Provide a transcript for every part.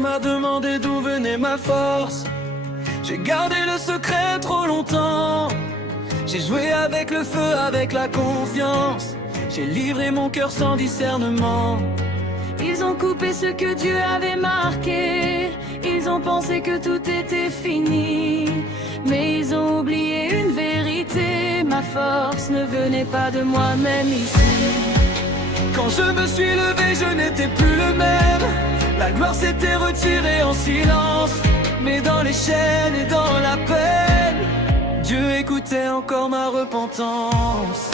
m'a demandé d'où venait ma force. J'ai gardé le secret trop longtemps. J'ai joué avec le feu, avec la confiance. J'ai livré mon cœur sans discernement. Ils ont coupé ce que Dieu avait marqué. Ils ont pensé que tout était fini. Mais ils ont oublié une vérité. Ma force ne venait pas de moi-même ici. Quand je me suis levé, je n'étais plus le même. La gloire s'était retirée en silence. Mais dans les chaînes et dans la peine, Dieu écoutait encore ma repentance.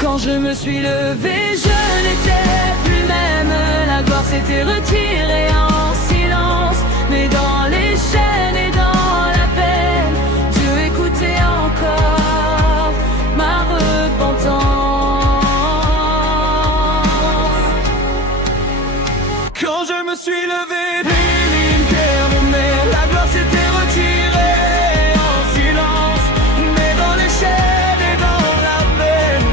Quand je me suis levé, je n'étais plus le même. La gloire s'était retirée en silence. Mais dans les chaînes et dans la peine, Dieu écoutait encore ma repentance. Quand je me suis levé, une pierre mon mère, la gloire s'était retirée en silence. Mais dans les chaînes et dans la peine,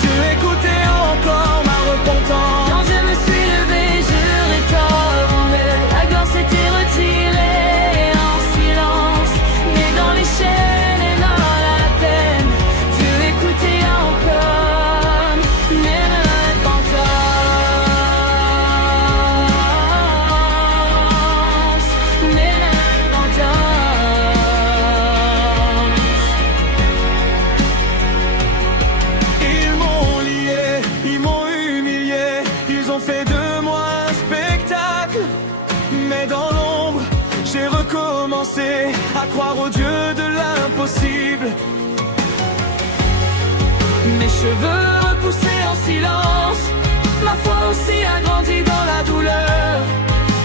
Dieu écoutait encore ma repentance. Quand je me suis levé, je rétornais. La gloire s'était retirée en silence. Mais dans les chaînes et dans la peine, Dieu écoutait encore mes repentances. Mes repentances. Ils m'ont lié, ils m'ont humilié. Ils ont fait de moi un spectacle. Mais dans l'ombre, j'ai recommencé à croire au Dieu de l'impossible. Mes cheveux repoussés en silence. Ma foi aussi a grandi dans la douleur.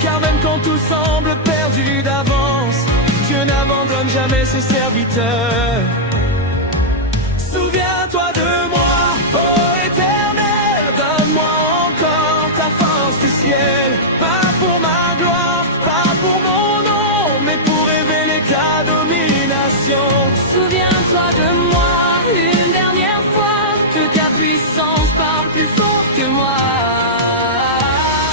Car même quand tout semble perdu d'avance, Dieu n'abandonne jamais ses serviteurs. Souviens-toi de moi, ô Éternel, donne-moi encore ta force du ciel. Pas pour ma gloire, pas pour mon nom, mais pour révéler ta domination. Souviens-toi de moi une dernière fois, que ta puissance parle plus fort que moi.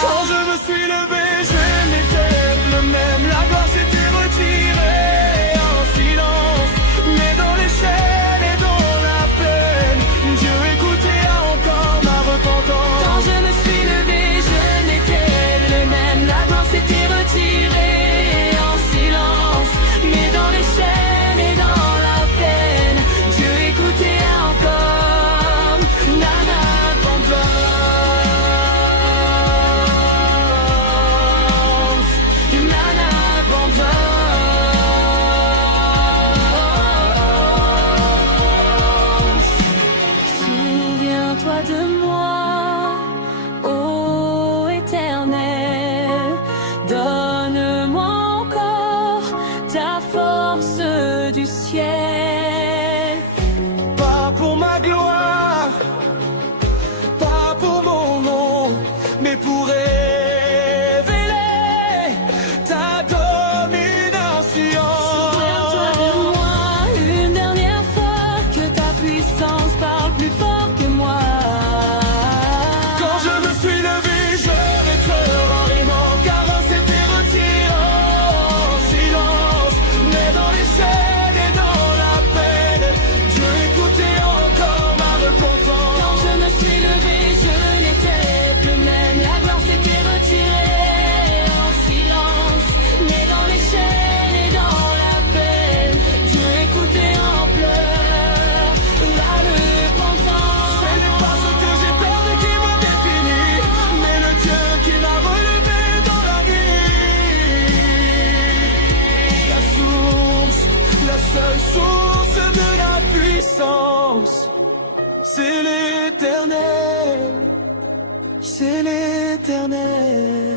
Quand je me suis levé, je n'étais le même. La gloire s'était retirée en silence. Mais dans les chaînes et dans la peine, Dieu écoutait encore ma repentance. Quand je me suis levé, je n'étais le même. La gloire s'était retirée en silence. Mais dans les chaînes et dans la peine, Dieu écoutait encore ma repentance. Ma repentance. Souviens-toi de moi, ô Éternel. Donne-moi encore ta force du ciel. Pas pour ma gloire, pas pour mon nom, mais pour révéler ta domination. Souviens-toi de moi une dernière fois, que ta puissance parle plus fort que moi. Quand je me suis levé, je rétords en rimant, car un s'était retiré en silence. Mais dans les chaînes et dans la peine, Dieu écoutait encore ma repentance. Quand je me suis levé, je n'étais plus le même. La gloire s'était retirée en silence. Mais dans les chaînes et dans la peine, Dieu écoutait en pleurs la repentance. Ce n'est pas ce que j'ai perdu qui me définit, mais le Dieu qui m'a relevé dans la nuit. La seule source de la puissance, c'est l'Éternel, c'est l'Éternel.